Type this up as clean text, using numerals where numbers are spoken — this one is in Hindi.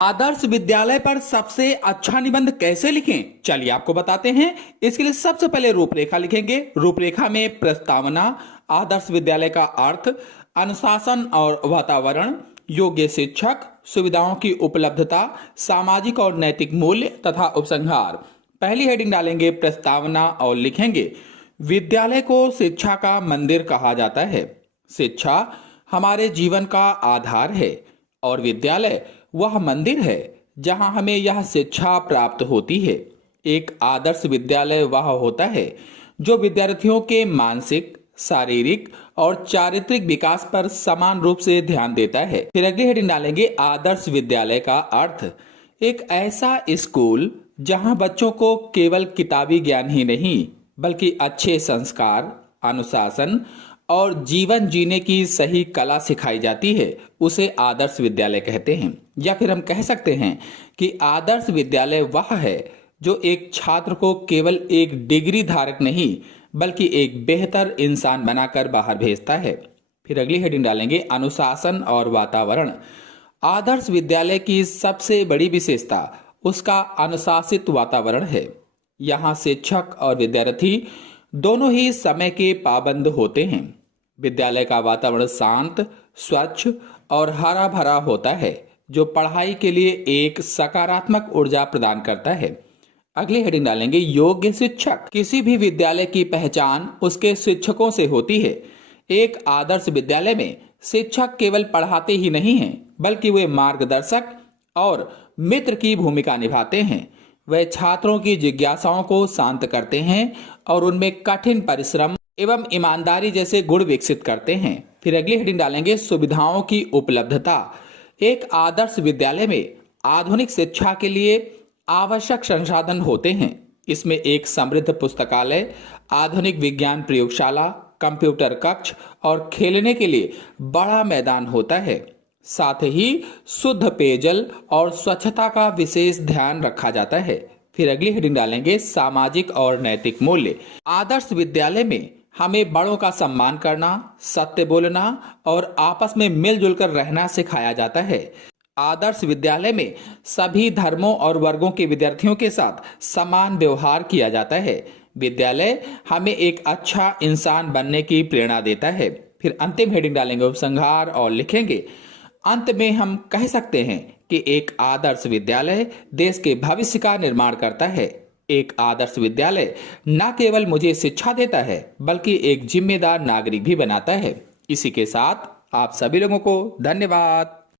आदर्श विद्यालय पर सबसे अच्छा निबंध कैसे लिखें, चलिए आपको बताते हैं। इसके लिए सबसे पहले रूपरेखा लिखेंगे। रूपरेखा में प्रस्तावना, आदर्श विद्यालय का अर्थ, अनुशासन और वातावरण, योग्य शिक्षक, सुविधाओं की उपलब्धता, सामाजिक और नैतिक मूल्य तथा उपसंहार। पहली हेडिंग डालेंगे प्रस्तावना और लिखेंगे, विद्यालय को शिक्षा का मंदिर कहा जाता है। शिक्षा हमारे जीवन का आधार है और विद्यालय वह मंदिर है जहां हमें यह शिक्षा प्राप्त होती है। एक आदर्श विद्यालय वह होता है जो विद्यार्थियों के मानसिक, शारीरिक और चारित्रिक विकास पर समान रूप से ध्यान देता है। फिर अगली हेडिंग डालेंगे, आदर्श विद्यालय का अर्थ। एक ऐसा स्कूल जहां बच्चों को केवल किताबी ज्ञान ही नहीं बल्कि अच्छे संस्कार, अनुशासन और जीवन जीने की सही कला सिखाई जाती है, उसे आदर्श विद्यालय कहते हैं। या फिर हम कह सकते हैं कि आदर्श विद्यालय वह है जो एक छात्र को केवल एक डिग्री धारक नहीं बल्कि एक बेहतर इंसान बनाकर बाहर भेजता है। फिर अगली हेडिंग डालेंगे, अनुशासन और वातावरण। आदर्श विद्यालय की सबसे बड़ी विशेषता उसका अनुशासित वातावरण है। यहाँ शिक्षक और विद्यार्थी दोनों ही समय के पाबंद होते हैं। विद्यालय का वातावरण शांत, स्वच्छ और हरा भरा होता है जो पढ़ाई के लिए एक सकारात्मक ऊर्जा प्रदान करता है। अगली हेडिंग डालेंगे, योग्य शिक्षक। किसी भी विद्यालय की पहचान उसके शिक्षकों से होती है। एक आदर्श विद्यालय में शिक्षक केवल पढ़ाते ही नहीं हैं बल्कि वे मार्गदर्शक और मित्र की भूमिका निभाते हैं। वे छात्रों की जिज्ञासाओं को शांत करते हैं और उनमें कठिन परिश्रम एवं ईमानदारी जैसे गुण विकसित करते हैं। फिर अगली हेडिंग डालेंगे, सुविधाओं की उपलब्धता। एक आदर्श विद्यालय में आधुनिक शिक्षा के लिए आवश्यक संसाधन होते हैं। इसमें एक समृद्ध पुस्तकालय, आधुनिक विज्ञान प्रयोगशाला, कंप्यूटर कक्ष और खेलने के लिए बड़ा मैदान होता है। साथ ही शुद्ध पेयजल और स्वच्छता का विशेष ध्यान रखा जाता है। फिर अगली हेडिंग डालेंगे, सामाजिक और नैतिक मूल्य। आदर्श विद्यालय में हमें बड़ों का सम्मान करना, सत्य बोलना और आपस में मिलजुल कर रहना सिखाया जाता है। आदर्श विद्यालय में सभी धर्मों और वर्गों के विद्यार्थियों के साथ समान व्यवहार किया जाता है। विद्यालय हमें एक अच्छा इंसान बनने की प्रेरणा देता है। फिर अंतिम हेडिंग डालेंगे, उपसंहार और लिखेंगे, अंत में हम कह सकते हैं कि एक आदर्श विद्यालय देश के भविष्य का निर्माण करता है। एक आदर्श विद्यालय न केवल मुझे शिक्षा देता है बल्कि एक जिम्मेदार नागरिक भी बनाता है। इसी के साथ आप सभी लोगों को धन्यवाद।